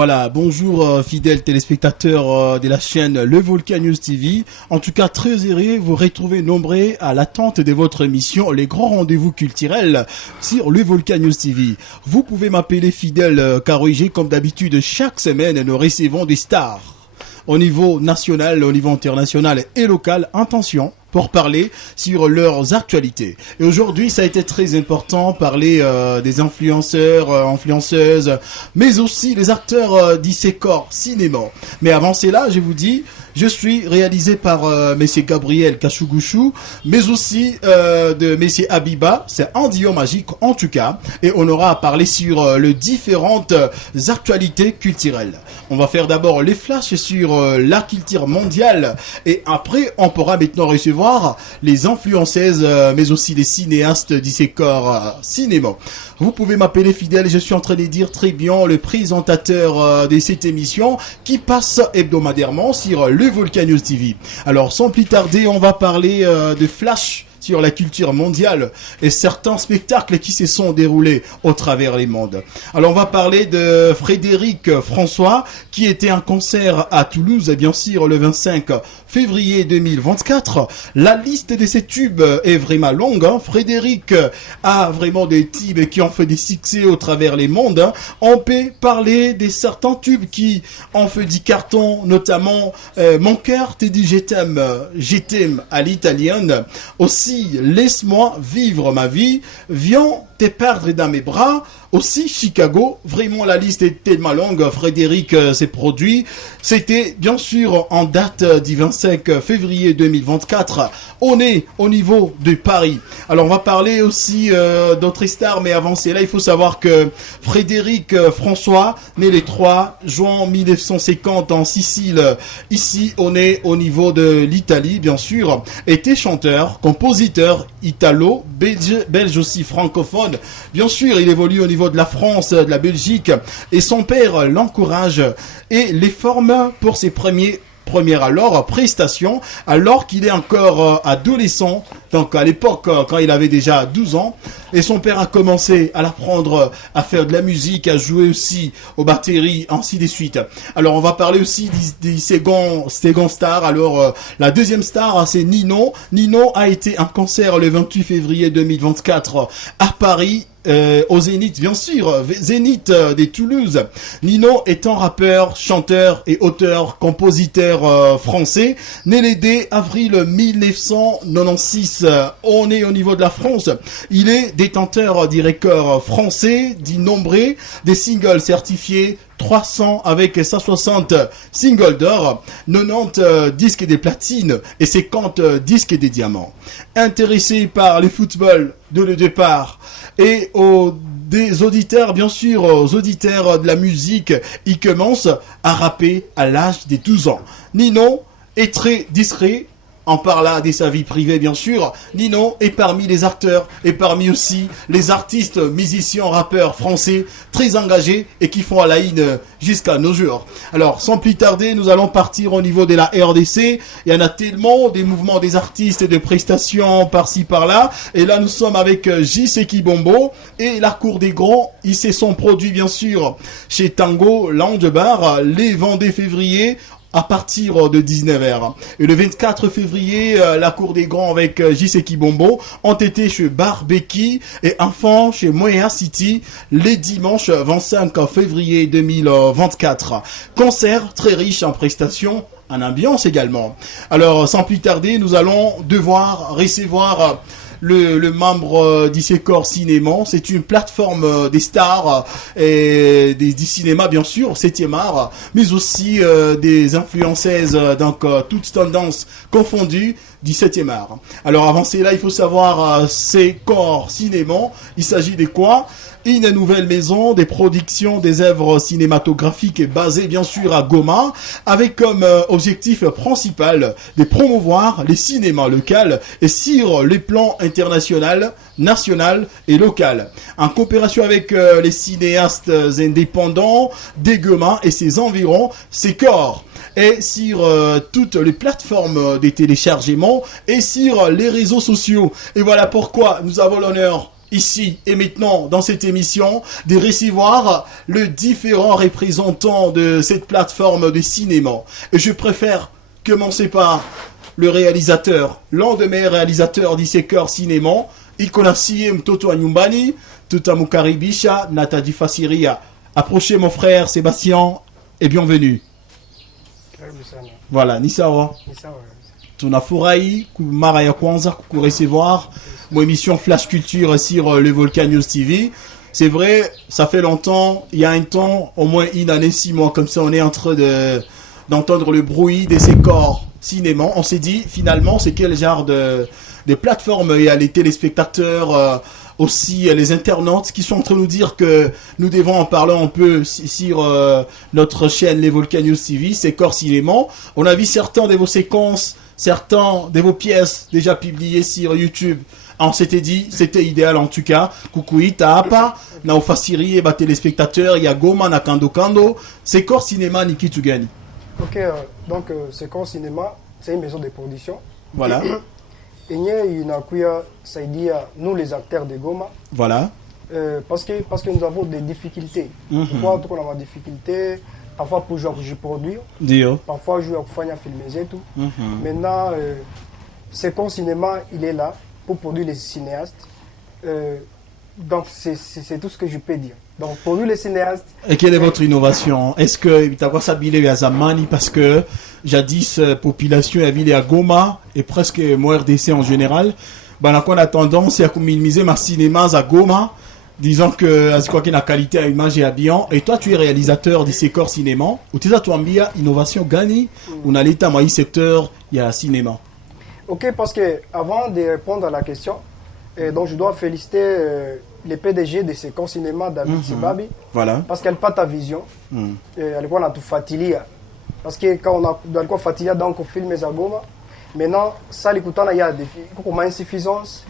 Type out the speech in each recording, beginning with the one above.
Voilà, bonjour fidèles téléspectateurs de la chaîne Le Volcan News TV. En tout cas, très heureux vous retrouver nombreux à l'attente de votre émission Les Grands Rendez-vous Culturels sur Le Volcan News TV. Vous pouvez m'appeler fidèle Karoïgé comme d'habitude. Chaque semaine, nous recevons des stars au niveau national, au niveau international et local. Attention, pour parler sur leurs actualités. Et aujourd'hui, ça a été très important, parler des influenceurs, influenceuses, mais aussi les acteurs d'Issecor Cinéma. Mais avant cela, je vous dis, je suis réalisé par Monsieur Gabriel Kachougousou, mais aussi de Monsieur Abiba, c'est un duo magique en tout cas, et on aura à parler sur les différentes actualités culturelles. On va faire d'abord les flashs sur la culture mondiale, et après, on pourra maintenant recevoir les influenceuses, mais aussi les cinéastes d'Issecor Cinéma. Vous pouvez m'appeler fidèle, je suis en train de dire très bien le présentateur de cette émission qui passe hebdomadairement sur Le Volcan News TV. Alors sans plus tarder, on va parler de Flash sur la culture mondiale et certains spectacles qui se sont déroulés au travers les mondes. Alors on va parler de Frédéric François qui était en concert à Toulouse, et bien sûr le 25 février 2024. La liste de ces tubes est vraiment longue. Frédéric a vraiment des tubes qui ont fait des succès au travers les mondes. On peut parler de certains tubes qui ont fait du carton, notamment Mon cœur te dit je t'aime à l'italienne. Aussi, laisse-moi vivre ma vie, viens te perdre dans mes bras. Aussi Chicago, vraiment la liste est tellement longue. Frédéric s'est produit. C'était bien sûr en date du 25 février 2024. On est au niveau de Paris. Alors on va parler aussi d'autres stars, mais avant cela, il faut savoir que Frédéric François, né le 3 juin 1950 en Sicile, ici on est au niveau de l'Italie bien sûr, était chanteur, compositeur italo, belge aussi francophone. Bien sûr, il évolue au niveau de la France, de la Belgique, et son père l'encourage et les forme pour ses premières alors prestations, alors qu'il est encore adolescent, donc à l'époque quand il avait déjà 12 ans, et son père a commencé à l'apprendre à faire de la musique, à jouer aussi aux batteries, ainsi de suite. Alors on va parler aussi des second stars. Alors la deuxième star, c'est Nino. Nino a été en concert le 28 février 2024 à Paris, au Zénith, bien sûr, Zénith de Toulouse. Nino étant rappeur, chanteur et auteur, compositeur français, né le 2 avril 1996. On est au niveau de la France. Il est détenteur du record français, d'innombrés, des singles certifiés, 300 avec 160 singles d'or, 90 disques de platine et 50 disques de diamants. Intéressé par le football de le départ et des auditeurs, bien sûr, aux auditeurs de la musique, il commence à rapper à l'âge de 12 ans. Nino est très discret. On parle là de sa vie privée, bien sûr. Nino est parmi les acteurs et parmi aussi les artistes, musiciens, rappeurs français très engagés et qui font à la haine jusqu'à nos jours. Alors, sans plus tarder, nous allons partir au niveau de la RDC. Il y en a tellement, des mouvements des artistes et des prestations par-ci par-là. Et là, nous sommes avec J.C. Kibombo et la Cour des Grands. Ils se sont produits, bien sûr, chez Tango Lounge Bar les 22 février à partir de 19h. Et le 24 février, la Cour des Grands avec J.C. Kibombo ont été chez Barbeki et Enfant chez Moya City les dimanches 25 février 2024. Concert très riche en prestations, en ambiance également. Alors, sans plus tarder, nous allons devoir recevoir le membre d'Issecor Cinéma. C'est une plateforme des stars et du cinéma, bien sûr, 7e art, mais aussi des influenceuses, donc toutes tendances confondues du 7e art. Alors avant cela, il faut savoir Issecor Cinéma, il s'agit de quoi? Une nouvelle maison des productions des œuvres cinématographiques basée bien sûr à Goma, avec comme objectif principal de promouvoir les cinémas locaux et sur les plans international, national et local, en coopération avec les cinéastes indépendants de Goma et ses environs, Issecor et sur toutes les plateformes de téléchargement et sur les réseaux sociaux. Et voilà pourquoi nous avons l'honneur ici et maintenant dans cette émission de recevoir le différents représentants de cette plateforme de cinéma. Et je préfère commencer par le réalisateur, l'un des meilleurs réalisateurs d'Isekor Cinéma, Ikonasi Mtoto Anyumbani, Tutamukaribisha, Natadi Fasiria. Approchez mon frère Sébastien et bienvenue. Voilà, Nisawa. Tunafurahi mara ya kwanza kukurecevoir mon émission Flash Culture sur le Volcan News TV. C'est vrai, ça fait longtemps, il y a un temps, au moins une année, 6 mois, comme ça on est en train d'entendre le bruit des Isekor Cinéma. On s'est dit, finalement, c'est quel genre de plateforme il y a les téléspectateurs, aussi les internautes qui sont en train de nous dire que nous devons en parler un peu sur notre chaîne Les Volcan News TV, Isekor Cinéma. On a vu certains de vos séquences, certains de vos pièces déjà publiées sur YouTube. On s'était dit, c'était idéal en tout cas. Kukuita hapa, na ufasiri eba téléspectateurs, il y a Goma na Kando Kando. Isekor Cinéma ni kitu gani? Ok, donc Isekor Cinéma, c'est une maison de production. Voilà. Et inakuya saidia nous les acteurs de Goma. Voilà. Parce que nous avons des difficultés. Parfois, on a des difficultés. Parfois, pour jouer, je produis. Parfois, je joue à filmer et tout. Maintenant, Isekor Cinéma, il est là pour produire les cinéastes. Donc, c'est tout ce que je peux dire. Donc, produire les cinéastes. Et quelle est votre innovation? Est-ce que Itawa Sabile à Zamani, parce que jadis, population a ville à Goma, et presque moi RDC en général, ben, on a tendance à minimiser ma cinéma à Goma, disons que c'est quoi qu'il y a la qualité à image et à bien. Et toi, tu es réalisateur d'Isekor Cinéma, ou tu as innovation gagnée, ou dans l'état, moi, secteur, il y a cinéma. Ok, parce que avant de répondre à la question, donc je dois féliciter le PDG de Isekor Cinéma, David Sibabi, voilà. Parce qu'elle pas ta vision, elle a tout fatigué. Parce que quand on a fatigué, donc on filme les Goma. Maintenant, ça, il y a des insuffisance.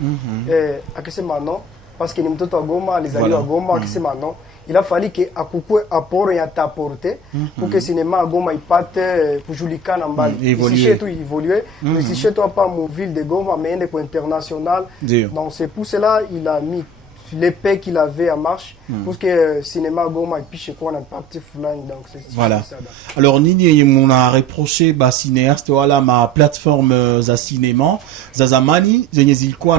À que c'est maintenant, parce que nous sommes à Goma, les alliés à Goma, à que c'est maintenant. Il a fallu que Akoukou apporte et apporter pour que le cinéma à Goma il parte pour jouer le en bas. Ici, tout évoluer. Ici, chez toi, pas mon ville de Goma, mais un international. Donc, c'est pour cela qu'il a mis l'épée qu'il avait en marche pour que le cinéma à Goma et puis chez quoi on a parti fouline. Donc, c'est voilà. Ça. Alors, Nini, on a reproché bah, cinéaste, voilà, ma plateforme za cinéma, Zazamani, zenye zilikuwa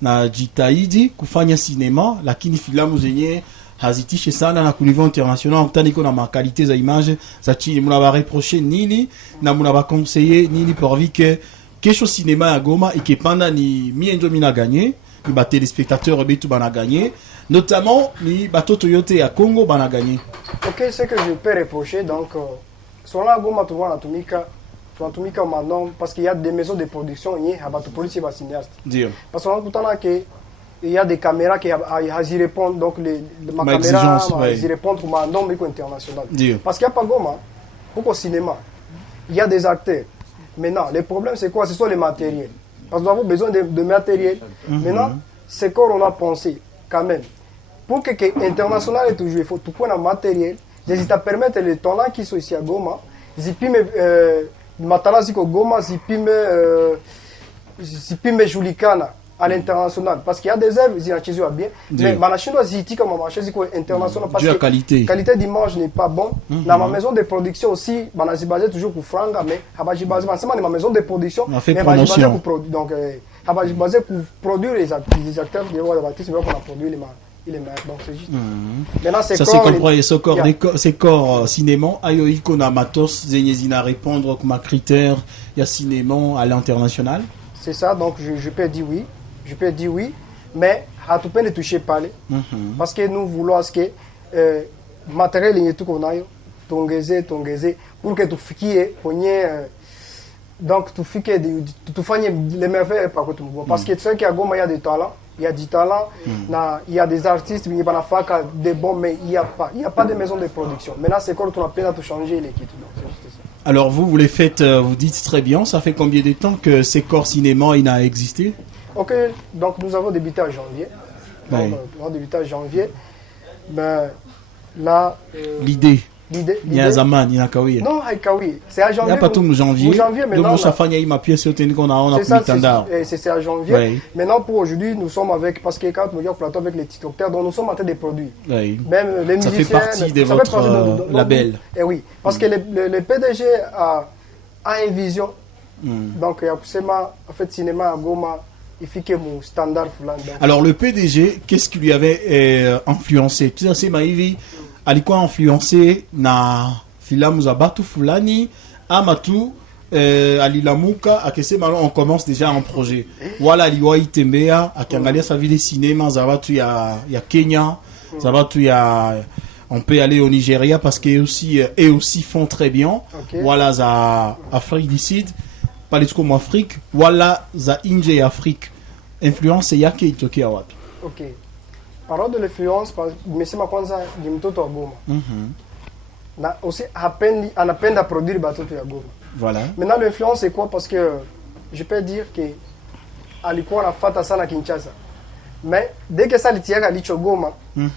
na jitahidi kufanya cinema, lakini filamu zenye hazitishe sana na kuniveau international mtani kuna makalite za image za chini. Muna reproché nini na muna conseiller nini pour que kesho cinéma ya Goma ikipanda ni mienjo mina gagné, ni ba téléspectateurs betu bana gagné, notamment ni batoto yote ya Congo bana gagné. Ok, ce que je peux reprocher donc sur la Goma tu vois la tumika maintenant parce qu'il y a des maisons de production y a ba policier ba cinéaste. Parce qu'on entend que il y a des caméras qui y répondent, donc ma caméra y répondent pour ma norme internationale. Parce qu'il n'y a pas Goma, pour le cinéma, il y a des acteurs. Maintenant, le problème c'est quoi? Ce sont les matériels. Parce que nous avons besoin de matériel. Maintenant, c'est qu'on a pensé quand même. Pour que l'international est toujours, il faut tout prendre un matériel. J'hésite à permettre les talents qui sont ici à Goma. Zipime matala ziko Goma, zipime Julikana. À l'international, parce qu'il y a des œuvres, ils ont bien, mais ma Chine doit ziti comme ma chaise international parce que qualité d'image n'est pas bon. Dans ma maison de production aussi, on s'est basé toujours pour franga, mais j'ai basé ma maison de production, mais j'ai basé pour produire, donc j'ai basé pour produire les acteurs de voix de bâtisse, mais qu'on a produit les mains, donc c'est juste. Maintenant c'est corps, c'est corps cinéma, ayoï qu'on a matos, zenyezina répondre comme un critère, il y a cinéma à l'international. C'est ça, donc je peux dire oui. Je peux dire oui, mais à tout ne toucher pas parce que nous voulons que matériel est tout qu'on a tongezé pour que tu fies donc tu fies tu fasses les merveilles par contre parce que tu sais qu'il y a Goma, il y a des talents, il y a du talent, il y a des artistes qui vont faire des bons, mais il y a pas de maison de production. Maintenant c'est quand on a peine à tout changer l'équipe. Alors vous les faites, vous dites très bien, ça fait combien de temps que Isekor Cinéma il a existé? Ok, donc nous avons débuté en janvier. Oui. Nous avons débuté en janvier. Ben, là, l'idée Zaman, Kawi. Non, Kawi. C'est à janvier. Il n'y a pas tout le janvier. Maintenant. Ma pièce qu'on a c'est à janvier. Oui. Maintenant, pour aujourd'hui, nous sommes avec, parce que quand on regarde plateau avec les TikTokers, donc nous sommes en train de produire. Oui. Même les musiciens. Ça fait partie de votre label. Et oui, parce que le PDG a une vision. Donc, il y a en fait, cinéma à Goma. Il fait que mon standard fulani. Alors le PDG, qu'est-ce qui lui avait influencé? Tu sais, c'est Maïvi, alikuwa influencé na filamu za batu fulani, amatu alilamuka akese malo on commence déjà un projet. Wala aliwahi tembea akiangalia sa vile cinéma za watu ya Kenya, za watu ya on peut aller au Nigeria parce qu'eux aussi font très bien. Okay. Voilà za Afrique du Sud. Palisco Afrique, wala za Inje ya Afrique. Influence yake itokea wapi? Okay. Parole de l'influence, nimesema kwanza ni mtoto wa Goma. Na aussi anapenda produire batoto ya Goma. Voilà. Maintenant l'influence c'est quoi? Parce que je peux dire que alikuwa anafata sana Kinshasa. Mais dès que ça litiaka licho Goma, il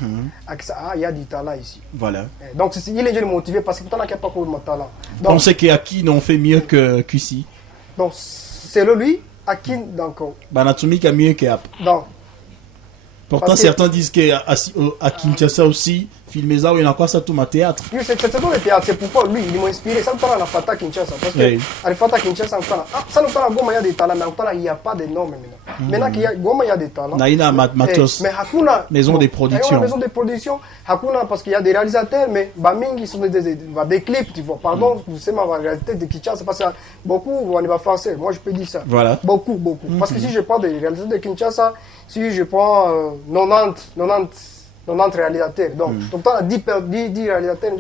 y a du talent ici. Voilà. Donc il est motivé parce que pourtant il n'y a pas beaucoup de talent. Vous pensez qu'Aki n'ont fait mieux qu'ici? Donc, selon lui, Akin, donc. Banatumika mieux qu'Ap. Donc. Pourtant, certains disent qu'à Kinshasa aussi, filmer ça, il y a quoi ça tout ma théâtre. Oui, c'est tout le théâtre. C'est pourquoi lui, il m'a inspiré. Ça, on a fait à Kinshasa. Parce que, à la Fata Kinshasa, ça, nous a Goma, il y a des talents, mais il n'y a pas de noms maintenant. Maintenant qu'il y a Goma, il y a des talents. Naïna Matos. Mais Hakuna. Maison de production. Maison de production. Hakuna, parce qu'il y a des réalisateurs, mais Baming, sont des clips, tu vois. Pardon, vous savez, ma réalité de Kinshasa, parce que beaucoup, on va français. Moi, je peux dire ça. Voilà. Beaucoup. Parce que si je prends des réalisateurs de Kinshasa, si je prends 90 réalisateurs, donc on a 10 réalisateurs,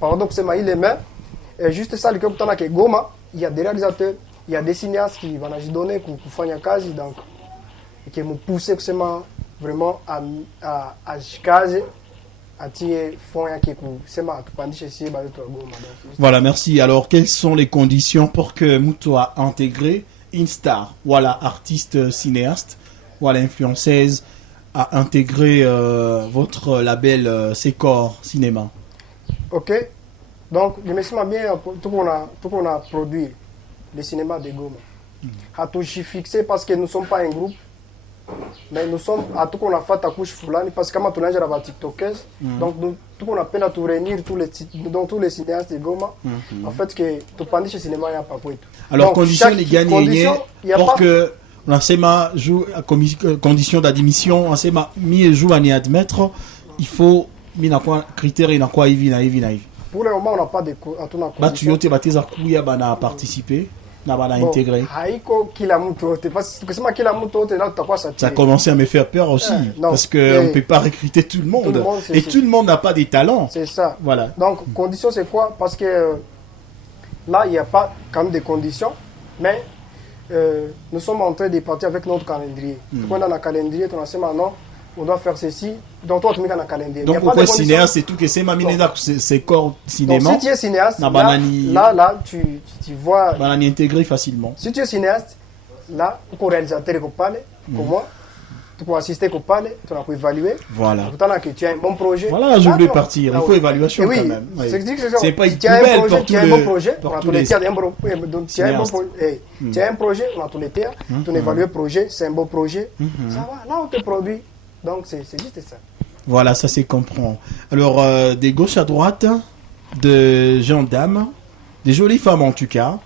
pardon, c'est Maï les mains, et juste ça, le cas que Goma, il y a des réalisateurs, il y a des cinéastes qui vont nous donner pour faire Kazi, donc, et qui m'ont poussé vraiment à Kazi, à tirer fond qui Voilà, merci. Alors, quelles sont les conditions pour que Muto a intégré Instar, voilà, artiste cinéaste, voilà, influenceuse, a intégré votre label Secor Cinéma? Ok, donc je me sens bien tout qu'on a produit le cinéma de Goma. À tout fixé parce que nous ne sommes pas un groupe, mais nous sommes à tout qu'on a fait à couche foulani parce que quand on a la TikTokers, donc tout qu'on appelle à tout réunir tous les cinéastes de Goma, en fait que tout pendant ce cinéma il n'y a pas pour tout. Alors donc, condition les gagnés pour que l'enseignement joue à condition d'admission, l'enseignement mi joue à n'y admettre, il faut mina quoi critères et na quoi ivi. Pour le moment on n'a pas de condition. Bah tu yote batez à kuya bana participer. Intégré. Ça a commencé à me faire peur aussi, parce qu'on ne peut pas recruter tout le monde. Et tout le monde n'a pas des talents. C'est ça. Voilà. Donc, condition, c'est quoi? Parce que là, il n'y a pas quand même de conditions, mais nous sommes en train de partir avec notre calendrier. Quand on a un calendrier, on a dit maintenant, on doit faire ceci. Donc, toi, tu mets un calendrier. Donc, pourquoi cinéaste, c'est tout que c'est ma c'est corps cinéma. Donc, si tu es cinéaste, là, tu vois. Banani intégré facilement. Si tu es cinéaste, là, pour réalisateur, pour parler, pour moi, tu peux assister, pour parler, tu peux évaluer. Voilà. Que tu as un bon projet. Voilà, je voulais partir. Il faut évaluation quand même. C'est pas une poubelle pour tous les. Tu as un bon projet, on a tous les théâtres. Tu as un projet, on a tous les théâtres. Tu évalues le projet, c'est un bon projet. Ça va, là, on te produit. Donc, c'est juste ça. Voilà, ça c'est comprend. Alors, des gauches à droite, de gendarmes, des jolies femmes en tout cas,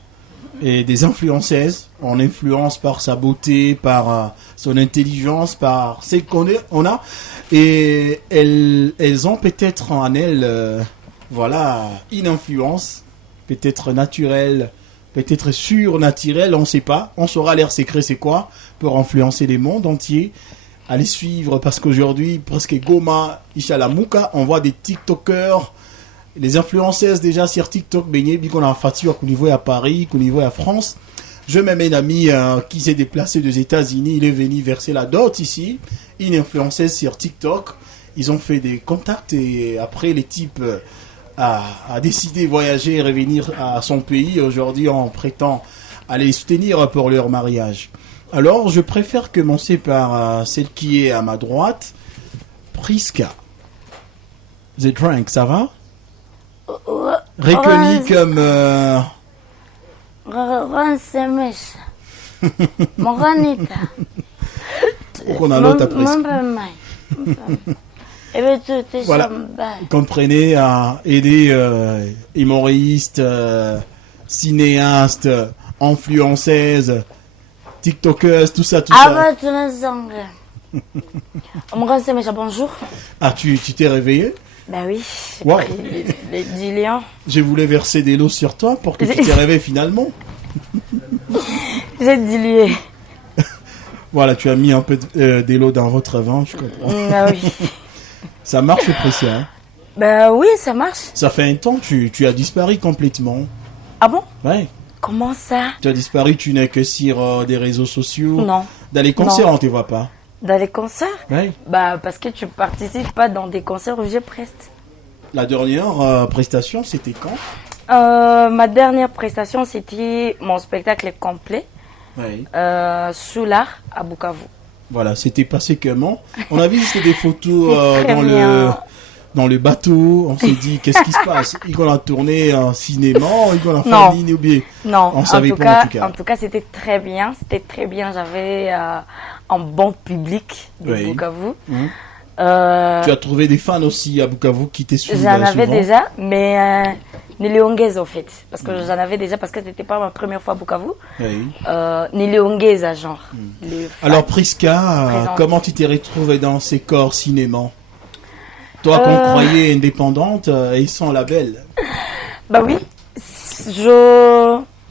et des influenceuses. On influence par sa beauté, par son intelligence, par ce qu'on a. Et elles ont peut-être en elles, voilà, une influence, peut-être naturelle, peut-être surnaturelle, on ne sait pas. On saura leur secret c'est quoi, pour influencer les mondes entiers. Allez suivre parce qu'aujourd'hui, presque Goma, Ishalamuka, on voit des TikTokers, les influenceuses déjà sur TikTok, qu'on a fatigué au niveau à Paris, au niveau à France. Je même un ami qui s'est déplacé des États-Unis, il est venu verser la dot ici, une influenceuse sur TikTok. Ils ont fait des contacts et après les types a décidé de voyager et revenir à son pays. Aujourd'hui, on prétend aller les soutenir pour leur mariage. Alors, je préfère commencer par celle qui est à ma droite, Priska. The Drink, ça va? Reconnu comme... On a l'autre après. Voilà, comprenez, à aider humoristes, cinéastes, influenceuses, tiktokeuses, tout ça, tout ça. Bonjour. Ah, tu t'es réveillé? Bah oui, j'ai Wow. pris les diluants. Je voulais verser des lots sur toi pour que tu t'es réveillé finalement. J'ai dilué. Voilà, tu as mis un peu d'élo dans votre vin, je comprends. Bah oui. Ça marche, Précia, hein? Bah oui, ça marche. Ça fait un temps que tu as disparu complètement. Ah bon? Ouais. Comment ça? Tu as disparu, tu n'es que sur des réseaux sociaux. Non. Dans les concerts, Non. on ne te voit pas. Dans les concerts? Ouais. Bah parce que tu participes pas dans des concerts où je preste. La dernière prestation, c'était quand? Ma dernière prestation, c'était mon spectacle complet. Ouais. Soulard à Bukavu. Voilà, c'était passé comment? On a vu c'était des photos Très bien. dans le bateau. On s'est dit, qu'est-ce qui se passe? Ils vont la tourner en cinéma, ils vont la faire Non. en ligne ou bien? Non, On savait en tout pas, cas, en tout cas. en tout cas, c'était très bien. C'était très bien. J'avais un bon public de Oui. Bukavu. Mhm. Euh, Tu as trouvé des fans aussi à Bukavu qui te suivent J'en avais souvent? déjà, mais Niliongeza en fait. Parce que j'en avais déjà, parce que c'était pas ma première fois à Bukavu. Oui. Niliongeza, genre. Les fans. Alors Priska, Présente. comment tu t'es retrouvée dans ces corps cinéma? Toi qu'on croyait indépendante et sans label. Bah oui,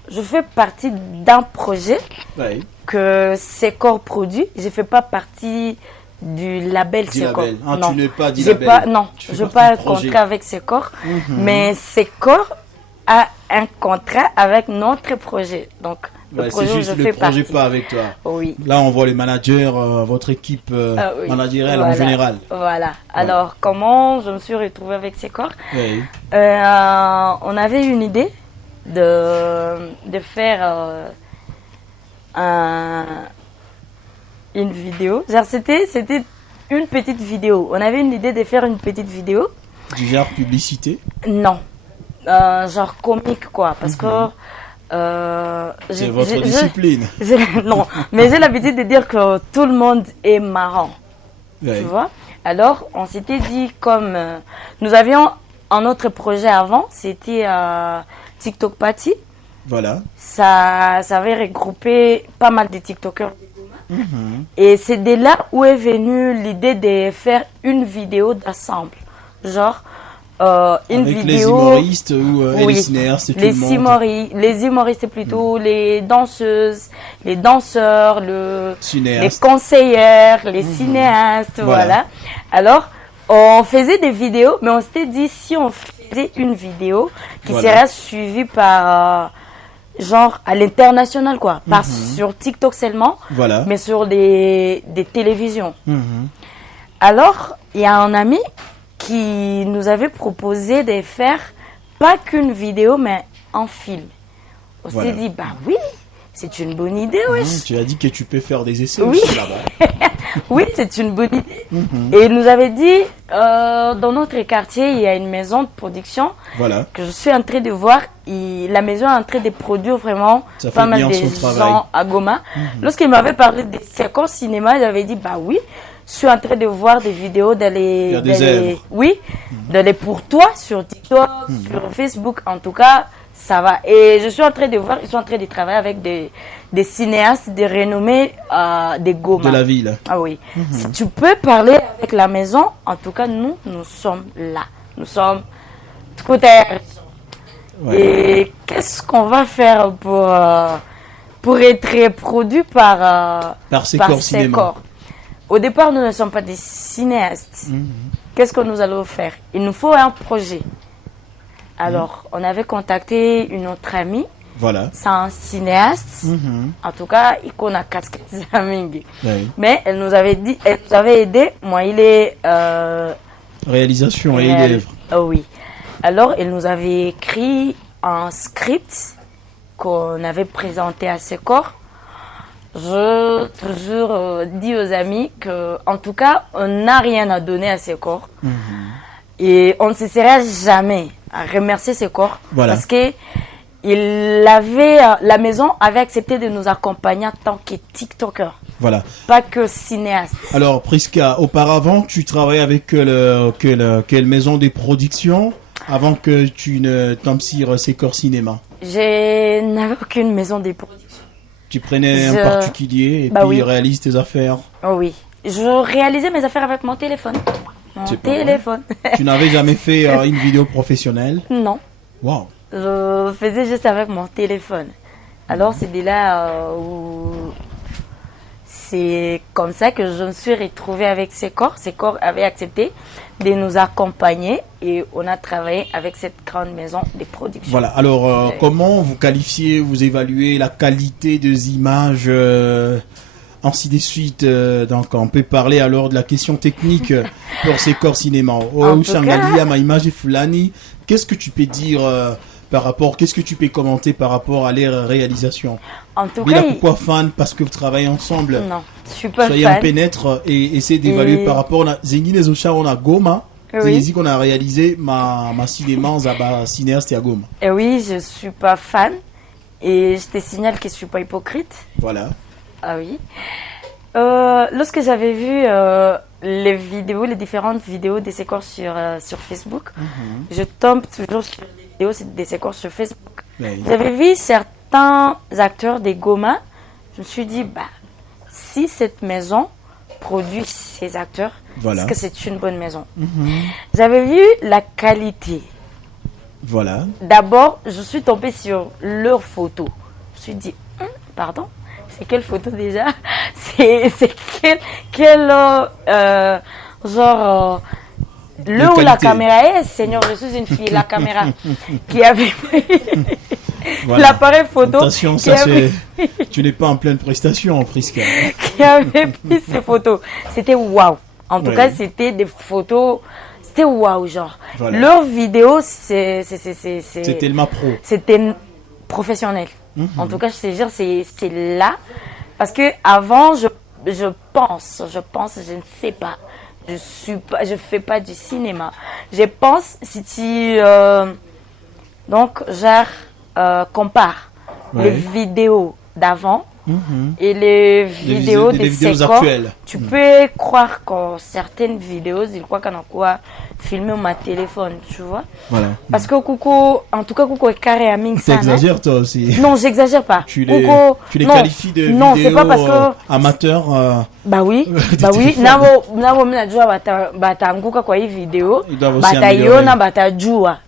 je fais partie d'un projet Oui. que Secor produit. Je fais pas partie du label Du Secor. label. Ah, non. tu n'es pas du J'ai label. pas, non, Tu fais je n'ai partie pas un du projet. contrat avec Secor, Mhm. mais Secor a un contrat avec notre projet. Donc, le Ouais, projet c'est où juste je le fais projet partie. pas avec toi. Oui. Là, on voit les managers, votre équipe Oui. managériale en Voilà. général. Voilà. Alors, comment je me suis retrouvée avec Secor? Oui. On avait une idée de faire une vidéo. Genre, c'était une petite vidéo. On avait une idée de faire une petite vidéo. Du genre publicité. Non. Genre comique, quoi. Parce que. C'est votre discipline. Non, mais j'ai l'habitude de dire que tout le monde est marrant. Oui. Tu vois? Alors, on s'était dit, comme nous avions un autre projet avant, c'était TikTok Party. Voilà. Ça avait regroupé pas mal de TikTokers. Mhm. Et c'est de là où est venue l'idée de faire une vidéo d'ensemble. Genre, une Avec vidéo. les humoristes ou et Oui, les cinéastes, tout les le monde. les humoristes plutôt, les danseuses, les danseurs, les Cinéastes. conseillères, les cinéastes, Voilà. voilà. Alors, on faisait des vidéos, mais on s'était dit si on faisait une vidéo qui Voilà. sera suivie par genre à l'international quoi, pas sur TikTok seulement, Voilà. mais sur des télévisions. Mhm. Alors, il y a un ami qui nous avait proposé de faire pas qu'une vidéo, mais un film. On Voilà. s'est dit, bah oui, c'est une bonne idée, wesh. Tu as dit que tu peux faire des essais Oui. aussi là-bas. Oui, c'est une bonne idée. Et il nous avait dit, dans notre quartier, il y a une maison de production Voilà. que je suis en train de voir. La maison est en train de produire vraiment Ça fait pas mal bien de son travail. gens à Goma. Lorsqu'il m'avait parlé des séquences cinéma, j'avais dit, bah oui, je suis en train de voir des vidéos dans les... Il y a des œuvres. Oui, dans les pour toi, sur TikTok, sur Facebook, en tout cas, ça va. Et je suis en train de voir, ils sont en train de travailler avec des cinéastes de renommée des Goma. De la ville. Ah oui. Si tu peux parler avec la maison, en tout cas, nous sommes là. Nous sommes tout Ouais. Et qu'est-ce qu'on va faire pour être produit par Secor Cinéma. Secor? Au départ, nous ne sommes pas des cinéastes. Qu'est-ce que nous allons faire? Il nous faut un projet. Alors, on avait contacté une autre amie. Voilà. C'est un cinéaste. Mhm. En tout cas, il connaît casquette Zamingi. Ouais. Mais elle nous avait dit, elle nous avait aidé. Moi, il est Réalisation et réel- œuvre. oui. Alors, elle nous avait écrit un script qu'on avait présenté à Secor. Je toujours dis aux amis que, en tout cas, on n'a rien à donner à Secor. Et on ne cessera jamais à remercier ce corps. Voilà. Parce que la maison avait accepté de nous accompagner en tant que TikToker. Voilà. Pas que cinéaste. Alors, Prisca, auparavant, tu travaillais avec quelle maison de production avant que tu ne t'empsires ces corps cinéma? Je n'avais aucune maison de production. Tu prenais un particulier et puis réalises tes affaires? Oh oui. Je réalisais mes affaires avec mon téléphone. Mon téléphone. Tu n'avais jamais fait une vidéo professionnelle? Non. Wow. Je faisais juste avec mon téléphone. Alors c'est de là où c'est comme ça que je me suis retrouvée avec ces corps. Ces corps avaient accepté de nous accompagner et on a travaillé avec cette grande maison de production. Voilà. Alors comment vous qualifiez, vous évaluez la qualité des images ainsi de suite? Donc on peut parler alors de la question technique pour ces corps cinéma. Oh, Shangalia, ma image est fulani. Qu'est-ce que tu peux dire par rapport, qu'est-ce que tu peux commenter par rapport à les réalisations? En tout cas, pourquoi fan? Parce que vous travaillez ensemble. Non, je suis pas soyez fan. un pénètre et essayez d'évaluer par rapport à Zengine Zosha, on a Goma. Oui. qu'on a réalisé ma cinéma Zaba cinéaste à Goma. Et oui, je suis pas fan et je te signale que je suis pas hypocrite. Voilà. Ah oui. Lorsque j'avais vu les différentes vidéos de ces corps sur Facebook, je tombe toujours sur des vidéos de ces corps sur Facebook. Oui. J'avais vu certains acteurs des Goma. Je me suis dit, si cette maison produit ces acteurs, parce que c'est une bonne maison. J'avais vu la qualité. Voilà. D'abord, je suis tombée sur leurs photos. Je me suis dit, pardon, c'est quelle photo déjà? C'est quel genre le où la caméra est, Seigneur, je suis une fille, la caméra qui avait pris l'appareil photo. Attention, tu n'es pas en pleine prestation, Prisca. Qui avait pris ces photos. C'était waouh. En tout cas, c'était des photos. C'était waouh, genre. Voilà. Leurs vidéos, c'est tellement pro. C'était professionnel. En tout cas, je te jure, c'est là. Parce que avant, je pense, je ne sais pas. Je fais pas du cinéma. Je pense, si tu compare les vidéos d'avant et les vidéos des vidéos corps, actuelles. tu peux croire que certaines vidéos, ils croient qu'on a quoi filmer ma téléphone, tu vois. Voilà. Parce que Coucou, en tout cas, Coucou est carré à Ming. Tu exagères toi aussi. Non, j'exagère pas. Tu les qualifies de vidéos amateurs. Bah oui, nabo mnajua bataanguka kwa hii video, bataiona, batajua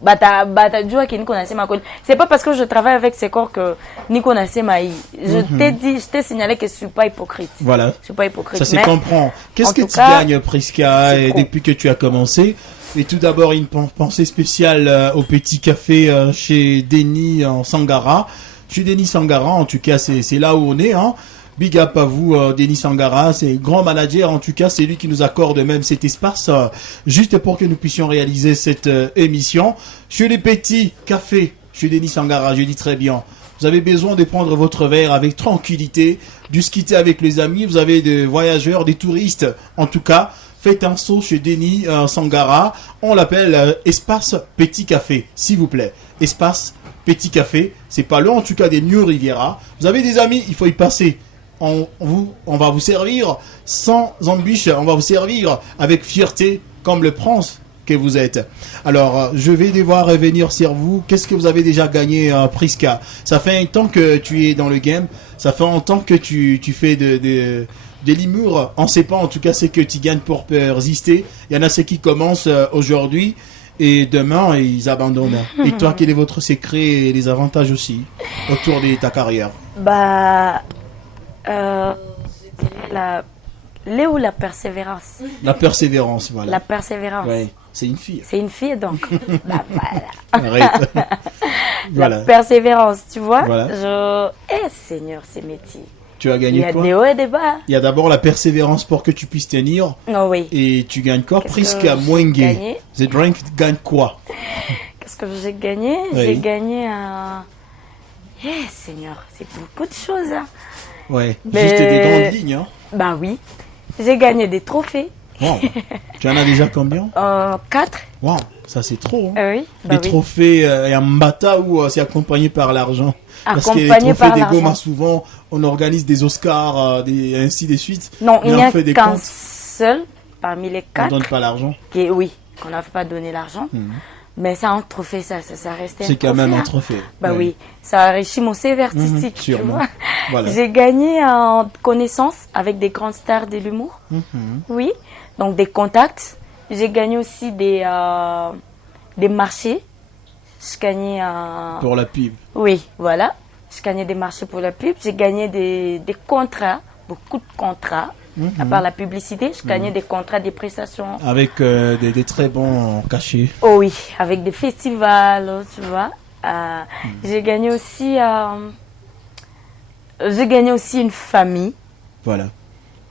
que niko nasema kweli. C'est pas parce que je travaille avec ces corps que niko nasema hii. Je t'ai signalé que je suis pas hypocrite. Voilà. Je suis pas hypocrite. Ça se comprend. Qu'est-ce que tu gagnes, Prisca, depuis que tu as commencé? Et tout d'abord, une pensée spéciale au petit café chez Denis Sangara. Chez Denis Sangara, en tout cas, c'est là où on est, hein. Big up à vous, Denis Sangara, c'est grand manager, en tout cas, c'est lui qui nous accorde même cet espace, juste pour que nous puissions réaliser cette émission. Chez les petits cafés, chez Denis Sangara, je dis très bien. Vous avez besoin de prendre votre verre avec tranquillité, discuter avec les amis, vous avez des voyageurs, des touristes, en tout cas, faites un saut chez Denis Sangara, on l'appelle Espace Petit Café, s'il vous plaît. Espace Petit Café, c'est pas loin en tout cas des New Riviera. Vous avez des amis, il faut y passer. On va vous servir sans embûche, on va vous servir avec fierté comme le prince que vous êtes. Alors, je vais devoir revenir sur vous. Qu'est-ce que vous avez déjà gagné, Prisca? Ça fait un temps que tu es dans le game, ça fait un temps que tu fais de l'humour. On ne sait pas en tout cas ce que tu gagnes pour résister. Il y en a ceux qui commencent aujourd'hui et demain ils abandonnent. Et toi, quel est votre secret et les avantages aussi autour de ta carrière? Je dirais la persévérance. La persévérance, voilà. La persévérance. Ouais, c'est une fille. C'est une fille, donc. Voilà. Arrête. Voilà. La persévérance, tu vois. Voilà. Seigneur, c'est métier. Tu as gagné quoi? Il y a des hauts et des bas. Il y a d'abord la persévérance pour que tu puisses tenir. Oh oui. Et tu gagnes quoi? Prisca Mwenge. The Drink gagne quoi? Qu'est-ce que j'ai gagné? Oui. J'ai gagné un... Seigneur, c'est beaucoup de choses, hein. Ouais, juste des grandes lignes, hein. Bah oui. J'ai gagné des trophées. Wow. Tu en as déjà combien? 4. Wow, ça c'est trop. Hein. Oui. Les trophées en Mbata ou c'est accompagné par l'argent? Parce que les trophées des Goma, souvent, on organise des Oscars, ainsi de suite. Non, il n'y a qu'un seul parmi les 4. On ne donne pas l'argent? Oui, on n'a pas donné l'argent. Mais ça, un trophée, ça restait un c'est quand même un trophée. Bah oui, ça enrichit mon CV artistique. Tu vois. Voilà. J'ai gagné en connaissance avec des grandes stars de l'humour. Oui, donc des contacts. J'ai gagné aussi des marchés. Je gagnais pour la pub. Oui, voilà. Je gagnais des marchés pour la pub. J'ai gagné des contrats, beaucoup de contrats. À part la publicité, je gagnais des contrats, des prestations. Avec des très bons cachets. Oh oui, avec des festivals, tu vois. J'ai gagné aussi une famille. Voilà.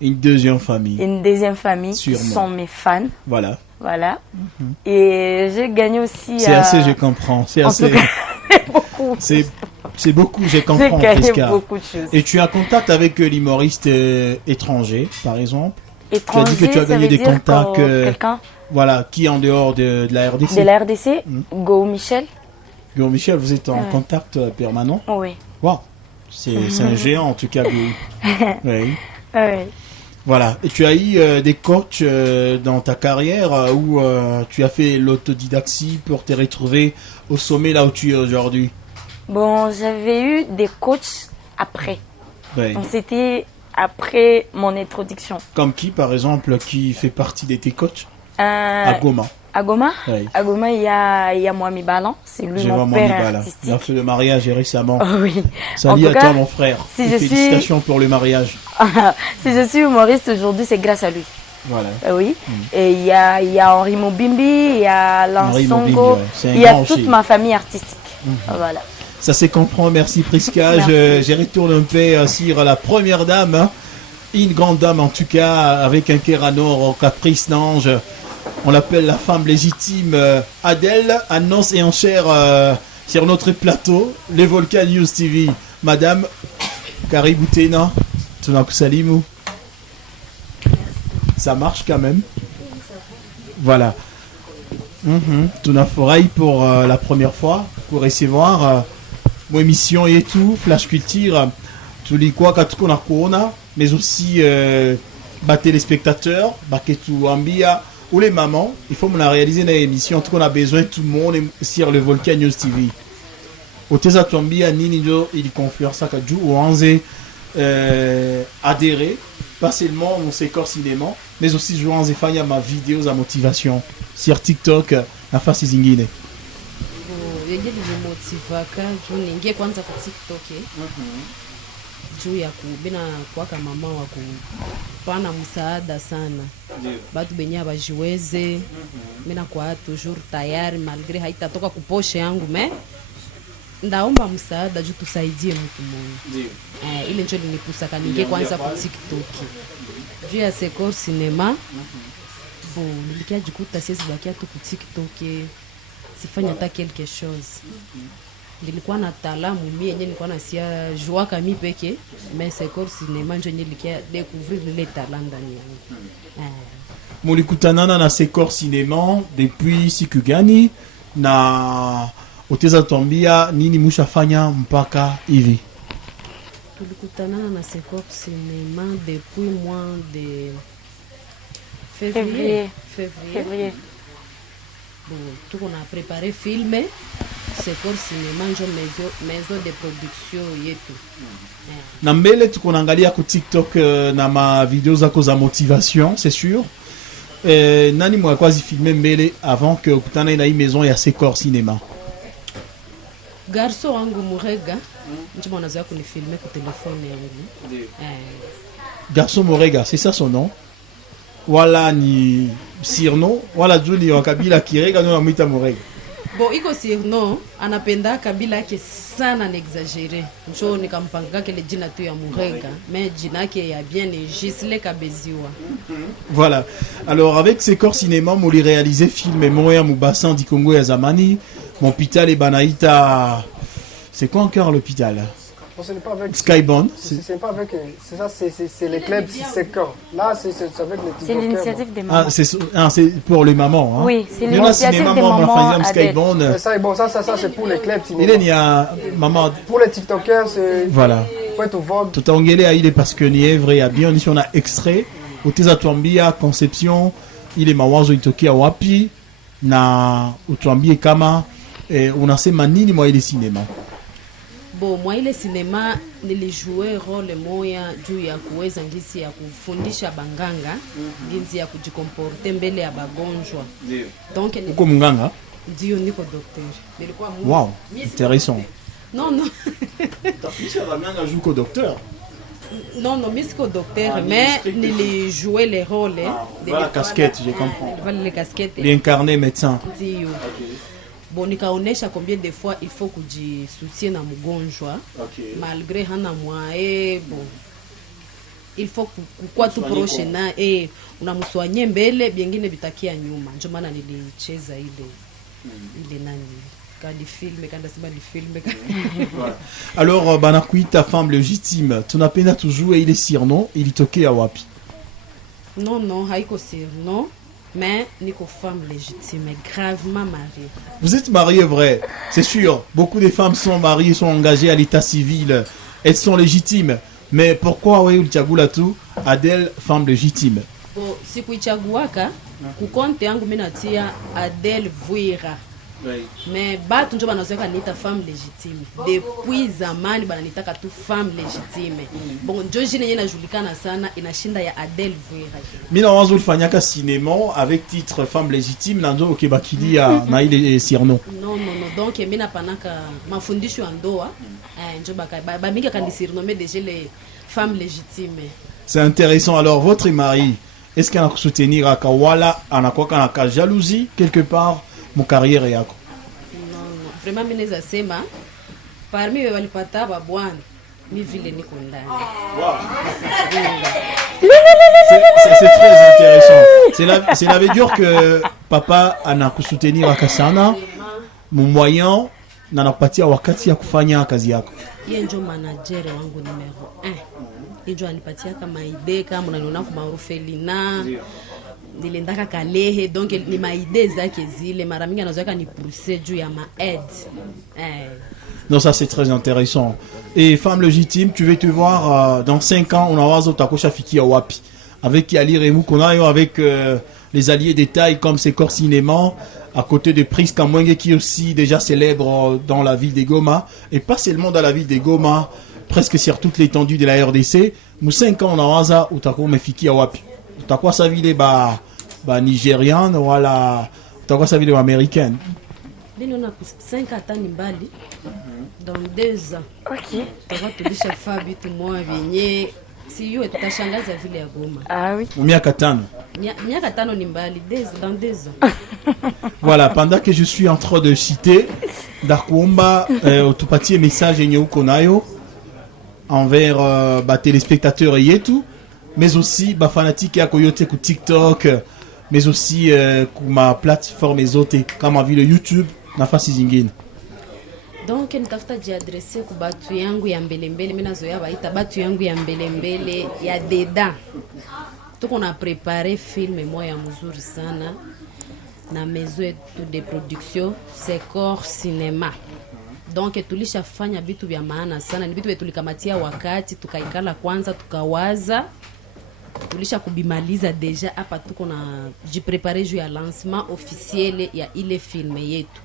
Une deuxième famille. Une deuxième famille. Sûrement. Qui sont mes fans. Voilà. Voilà. Et j'ai gagné aussi... C'est assez, je comprends. C'est assez... beaucoup. C'est beaucoup, je comprends. J'ai gagné beaucoup de choses. Et tu as contact avec l'humoriste étranger, par exemple? Étranger, tu as dit que tu as gagné des contacts. Quelqu'un voilà, qui est en dehors de la RDC? De la RDC, Go Michel. Go Michel, vous êtes en contact permanent? Oui. Wow. C'est un géant en tout cas. Oui. Oui. Voilà. Et tu as eu des coachs dans ta carrière où tu as fait l'autodidactie pour te retrouver au sommet là où tu es aujourd'hui? Bon, j'avais eu des coachs après. Oui. Donc c'était après mon introduction. Comme qui, par exemple, qui fait partie de tes coachs? À Goma. À Goma? Oui. À Goma, il y a Moami Balan. C'est lui mon père artistique. Il a fait le mariage récemment. Oh, oui. Salut à toi, mon frère. Félicitations pour le mariage. Si je suis humoriste aujourd'hui, c'est grâce à lui. Voilà. Oui. Et il y a Henri Mobimbi, il y a Lansongo, il y a toute ma famille artistique. Voilà. Ça se comprend, merci Prisca. Je retourne un peu sur la première dame. Hein. Une grande dame en tout cas, avec un cœur en or, au caprice d'ange. On l'appelle la femme légitime Adèle, annonce et enchère sur notre plateau, les Volcan News TV. Madame Karibu Tena, Tunakusalimu. Ça marche quand même. Voilà. Tunaforai pour la première fois, pour recevoir mon émission et tout, Flash Culture, tous les quoi qu'on a corona, mais aussi les téléspectateurs, Baketu Ambia. Ou les mamans, il faut me la réaliser dans l'émission. En tout cas, on a besoin de tout le monde sur le Volcan News TV. Au Tesa Tombia, Ninido, il confère ça qu'à Djou, ou Anze, adhérer, pas seulement mon sécor cinéma, mais aussi jouer en Zefania ma vidéo à motivation sur TikTok, à face zingine. Yenye nimemotivaka juu ningie kwanza kwa TikTok juu ya kubina kwaka mama wa kupana msaada sana batu benye abajiweze mina kwa toujours tayari malgré haitatoka kuposhe yangu me ndaomba msaada juu tusaidie mtu mmoja. Ile ndio nilipusaka ningie kwanza kwa TikTok juu ya Sekor Cinema. Nilikia jikuta siwezi bakia tu kwa TikTok, sifanya hata quelque chose. Nilikuwa na talamu mimi yenyewe nilikuwa nasia joie kama mimi peke, mais Sekor Cinema ndio nilikia découvrir le talent ndani yangu. Mulikutanana na Sekor Cinema depuis siku gani na Uteza Tombia nini mushafanya mpaka hivi? Tulikutanana na Sekor Cinema depuis mois de février. Bon, tout on a préparé filmé Sekor Cinema njo maison de production yetu. Na mbele tuko naangalia ku TikTok na ma video zako za motivation, c'est sûr. Nani mwa kwazi filmer mbele avant que ukutane na hii maison ya Sekor Cinema? Garso wangu Murega njo mwanazoea kunifilmer kwa telefone yangu. Garçon Morega, c'est ça son nom? Wala ni Sirno, wala Juni wa kabila Kirega no amita Morega. Bon, iko Sirno, anapenda kabila yake sana n'exagérer. Njo nikampanga kile jina tu ya Morega, mais jina yake ya bien ni Gisle Kabeziwa. Voilà. Alors avec Sekor Cinema, moi les réalisé film Moya Mubassan di Congo ya Zamani, mon hôpital et Banaïta. C'est quoi encore l'hôpital? Ce n'est pas avec Skybound. C'est pas avec. C'est ça, c'est les clubs Secor. Là, c'est avec les TikTokers. C'est l'initiative des mamans. C'est pour les mamans. Hein. Oui, c'est l'initiative des mamans. Skybound. Ça, bon, ça c'est pour les clubs. Il y a maman. Pour les TikTokers, c'est. Voilà. Tout ongele à il est parce que ni est vrai. À bien ici on a extrait. Au Tezatuambia Conception. Il est mawazo itoki à wapi. Na utuambie kama unasema nini mwa ile cinéma. Bon, mwa ile cinéma nilijue role moya juu ya kuweza ngisi ya kufundisha banganga ngisi ya kujikomporte mbele ya bagonjwa. Donc uko munganga? Ndio niko docteur. Nilikuwa wow, intéressant. Non. T'as banganga juko docteur? Non, mimi siko docteur, mais nilijue les rôles. Voilà la casquette, je comprends. Voilà les casquettes. L'incarné médecin. Ndio. Bon, nikaonesha combien de fois il faut kujisutie na mgonjwa. Malgré hana mwae, bon. Il faut kukua tu proche na unamsoanye mbele bingine bitakia nyuma. Ndio maana nilicheza ile nani. Alors, Banakui, ta femme légitime, tu n'as pas toujours il est Sirno, il est toqué à Wapi. Non, haiko Sirno, mais Nico femme légitime, gravement mariée. Vous êtes mariée, vrai, c'est sûr. Beaucoup de femmes sont mariées, sont engagées à l'état civil. Elles sont légitimes. Mais pourquoi, oui, Ultiagulatu, Adèle, femme légitime? Bon, si kuichaguaka, kukonte yangu minatia Adèle Vuira. Mais batu njo banazoeka nita femme légitime depuis zamani bananitaka tu femme légitime. Bon njo jina yena julikana sana inashinda ya Adèle Vuira. Mina wanzo ulifanyaka cinéma avec titre femme légitime na njo okebakili ya na ile Sirno. Non, donc mina panaka mafundisho ya ndoa njo ba mingi kandi Sirno mais déjà les femmes légitimes. C'est intéressant. Alors votre mari, est-ce qu'il a soutenir à Kawala anakoka na jalousie quelque part? Mon carrière yako. Non, vraiment mimi naweza sema parmi walipata babwana mi vile niko ndani. Wow. C'est très intéressant. Cela veut dire que papa anakusoutenir akasana mon moyen na nakupatia wakati ya kufanya kazi yako. Yeye ndio manager wangu numero 1. Yeye anipatia kama idea kama unaniona kwa Marufelina. Nilendaka Kalehe, donc ni maide zake zile mara mingi anazoeka ni pousser juu ya aide. Non, ça c'est très intéressant. Et femme légitime, tu veux te voir dans 5 ans on aura Zotakosha Fiki à Wapi avec Yali Remou Konayo, avec les alliés des tailles comme Secor Cinéma à côté de Pris Kamwenge qui est aussi déjà célèbre dans la ville de Goma et pas seulement dans la ville de Goma, presque sur toute l'étendue de la RDC. Nous 5 ans on aura Utako Mefiki à Wapi. Utakuwa sa vile ba nigériane wala utakuwa sa vile ba américaine. Bino na 5 atani mbali dans 2 ans. OK. Tava tulisha fabi tu mwa venye si yo tutashangaza vile ya Goma. Ah oui. Miaka 5. Miaka 5 ni mbali dans 2 ans. Voilà, pendant que je suis en train de citer Dakuomba tupatie message yenye uko nayo envers téléspectateurs yetu. Mais aussi bah fanatique ya koyote ku TikTok, mais aussi ku ma plateforme ezote kama vile YouTube nafasi zingine. Donc nitafuta jiadresse ku batu yangu ya mbele mimi nazoea baita batu yangu ya mbele ya deda. Tuko na préparer film moya mzuri sana na maison de production Secor Cinéma. Donc tulishafanya vitu vya maana sana, ni vitu vyetu tulikamatia wakati tukaikala kwanza tukawaza tulisha kubimaliza deja hapa tuko na jiprepare juu ya lancement officiel ya ile filme yetu.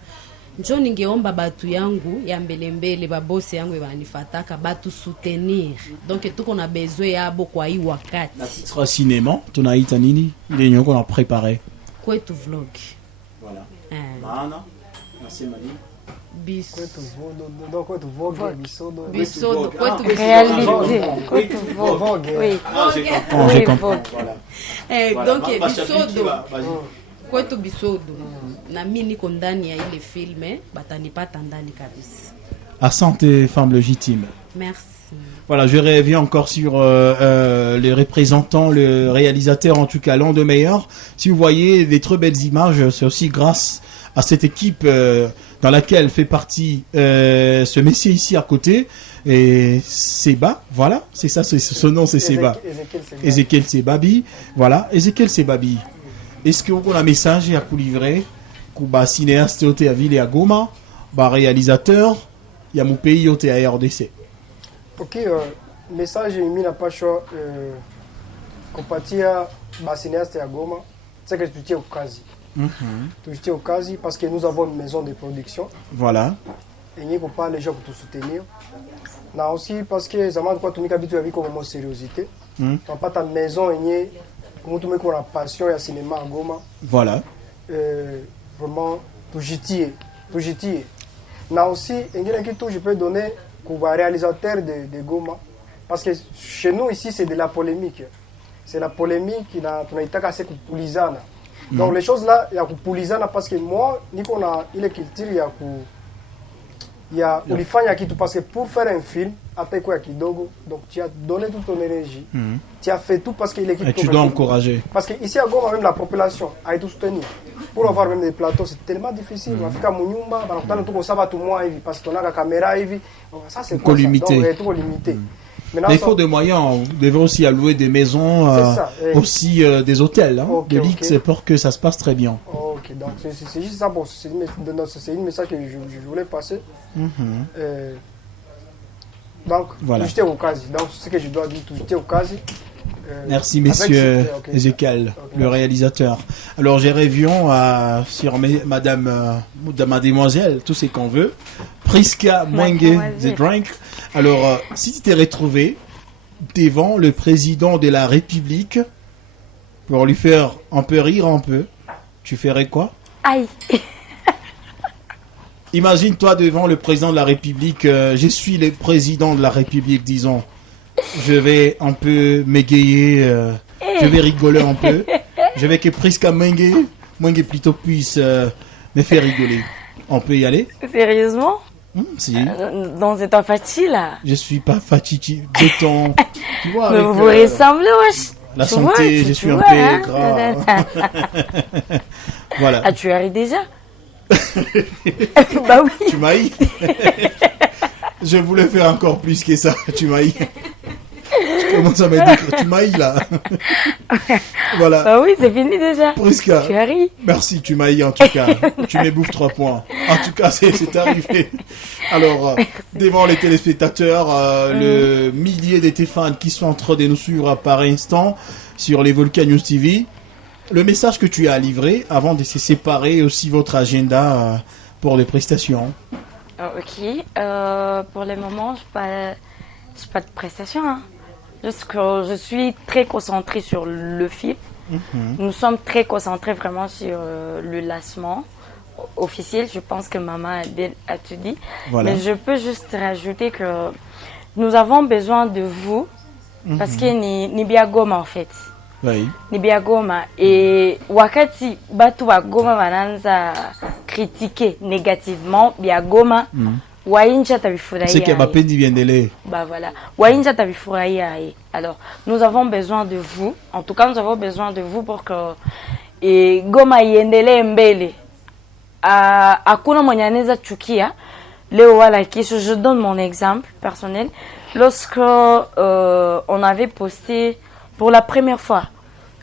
Njo ningeomba batu yangu ya mbele babosi yangu banifataka batu soutenir. Donc tuko na besoin yabo kwa hii wakati. La titre cinéma tunaita nini? Ile nyoko na préparer. Kwetu vlog. Voilà. Maana nasema nini? Bisodo, réalité. Oui. J'ai compris. Donc bisodo. Kwetu bisodo. Na mimi niko ndani ya ile filme batanipata ndani kabisa. Asante femme légitime. Merci. Voilà, je reviens encore sur les représentants, le réalisateur en tout cas, l'un de meilleurs. Si vous voyez des très belles images, c'est aussi grâce à cette équipe dans laquelle fait partie ce monsieur ici à côté. Et Seba, voilà, c'est ça, son nom c'est Seba. Ezekiel Sebabi, voilà, Ezekiel Sebabi. Est-ce que vous avez un message à vous livrer? Kuba cinéaste au à Ville et à Goma, bah réalisateur, il y a mon pays au à RDC. Ok, message mis n'a pas choix. Compatia, bah cinéaste à Goma, c'est que tu tiens au quasi. Tu tiens au quasi parce que nous avons une maison de production. Voilà. Et il ne faut pas les gens pour te soutenir. Là aussi parce que ça m'a quoi tu m'as habitué à vivre comme sérieuxité. Tu n'as pas ta maison et comme tu m'as la passion et le cinéma à Goma. Voilà. Vraiment tout jeter. Là aussi je peux donner comme réalisateur de Goma parce que chez nous ici c'est de la polémique. C'est la polémique qui a été cassée pour Poulizana. Donc les choses là il y a pour Poulizana parce que moi il est culture il y a ulifanya kitu parce que pour faire un film après quoi kidogo donc tu as donné toute ton énergie tu as fait tout parce qu'il est et tu dois encourager parce que ici à Goma même la population a été soutenue pour avoir même des plateaux c'est tellement difficile Afrika munyumba banakutana tuko saba tu mois hivi parce qu'on a la caméra hivi ça c'est trop limité donc trop limité. Mais il faut des moyens, vous devez aussi allouer des maisons, aussi des hôtels, des lits, c'est pour que ça se passe très bien. Ok, donc c'est juste ça, bon, c'est un message que je voulais passer. Donc, voilà. J'étais au quasi, donc ce que je dois dire, j'étais au quasi. Merci, monsieur Ezekiel, le réalisateur. Alors, j'ai révision sur mademoiselle, tout ce qu'on veut. Priska Mwenge, The Drink. Alors, si tu t'es retrouvé devant le président de la République pour lui faire un peu rire un peu, tu ferais quoi? Aïe. Imagine-toi devant le président de la République. Je suis le président de la République, disons. Je vais un peu m'égayer, je vais rigoler un peu. Je vais que Priska Mwenge plutôt puisse me faire rigoler. On peut y aller? Sérieusement? Si. Dans cet temps facile là. Je suis pas fatigué de temps. Tu vois, mais vous ressemblez, wesh. La santé, je suis un peu gras. Voilà. Ah, tu arrives déjà? Bah oui. Tu m'haïs. Je voulais faire encore plus que ça. Tu m'haïs. Je commence à me dire, tu m'haïs là. Voilà. Bah oui, c'est fini déjà. Priska, tu arrives. Merci, tu m'haïs en tout cas. Tu m'ébouffes 3 points. En tout cas, c'est arrivé. Alors, devant les téléspectateurs, le millier de tes fans qui sont en train de nous suivre par instant sur les Volcan News TV, le message que tu as livré avant de se séparer, aussi votre agenda pour les prestations. Ok. Pour le moment, je n'ai pas de prestations. Hein. Juste que je suis très concentrée sur le film. Nous sommes très concentrés vraiment sur le lancement officiel. Je pense que maman a tout dit. Voilà. Mais je peux juste rajouter que nous avons besoin de vous. Parce que ni bien Goma en fait. Oui. Ni bien Goma. Et wakati batu wa Goma wananza critiquer négativement bien Goma. Wainja tabifurahia. C'est que Bapendi vient de l'air. Bah voilà. Wainja tabifurahia. Alors, nous avons besoin de vous. En tout cas, nous avons besoin de vous pour que Goma iendelee mbele. Hakuna mwenye anaweza chukia. Leo wala kesho, je donne mon exemple personnel. Lorsque on avait posté pour la première fois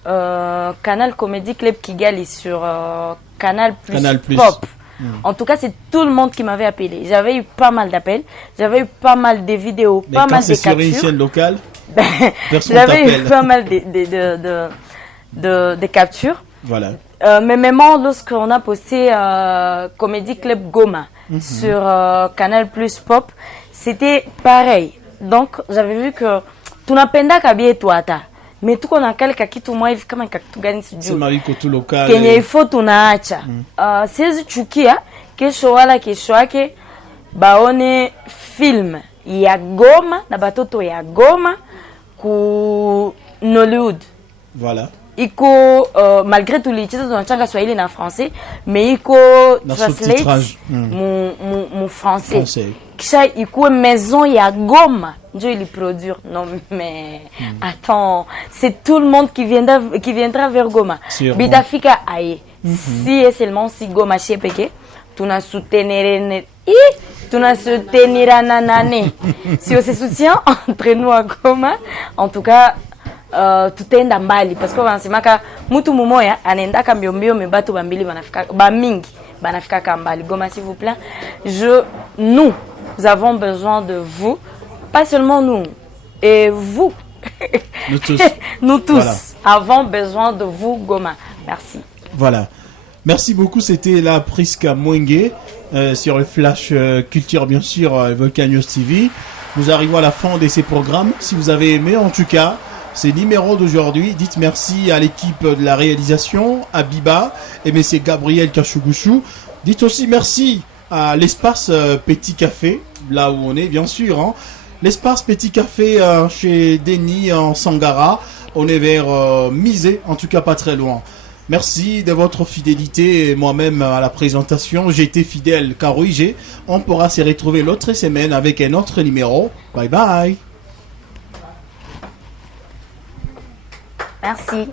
Canal Comedy Club Kigali sur Canal Plus Pop. En tout cas, c'est tout le monde qui m'avait appelé. J'avais eu pas mal d'appels, j'avais eu pas mal de vidéos, pas mal de captures. Sur une chaîne locale, j'avais eu pas mal de captures. Voilà. Mais même lorsqu'on a posté Comedy Club Goma sur Canal Plus Pop, c'était pareil. Donc, j'avais vu que tunapenda kabie tuata. Mais tout qu'on a quelqu'un qui tout moi kama kitu gani sijui. C'est mariko tu local. Kenya ifo tunaacha. Siwezi chukia kesho wala kesho yake baone film ya Goma na batoto ya Goma ku Nollywood. Voilà. Iko malgré tout les titres tunachanga Swahili na français, mais iko translate mon français. Kisha ikuwe maison ya Goma ndio ili produire. Non mais attends, c'est tout le monde qui viendra vers Goma. Bitafika aye Si et seulement si Goma Chepeke, tu n'as soutenu nanane. Si on se soutient entre nous à Goma, en tout cas, tout est ndambali parce que on sait que mutu mumoya anenda kambiombio me batu bambili banafika bamingi banafika kambali. Goma, s'il vous plaît, nous avons besoin de vous, pas seulement nous, et vous. Nous tous. Nous tous avons besoin de vous, Goma. Merci. Voilà. Merci beaucoup. C'était la Priska Mwenge sur le Flash Culture, bien sûr, Volcan News TV. Nous arrivons à la fin de ces programmes. Si vous avez aimé, en tout cas, ces numéros d'aujourd'hui, dites merci à l'équipe de la réalisation, à Biba et M. Gabriel Kachugushu. Dites aussi merci à l'espace Petit Café, là où on est, bien sûr. Hein. L'espace Petit Café chez Denis en Sangara. On est vers Misé, en tout cas pas très loin. Merci de votre fidélité. Moi-même à la présentation, j'ai été fidèle. Karouige. On pourra se retrouver l'autre semaine avec un autre numéro. Bye bye. Merci.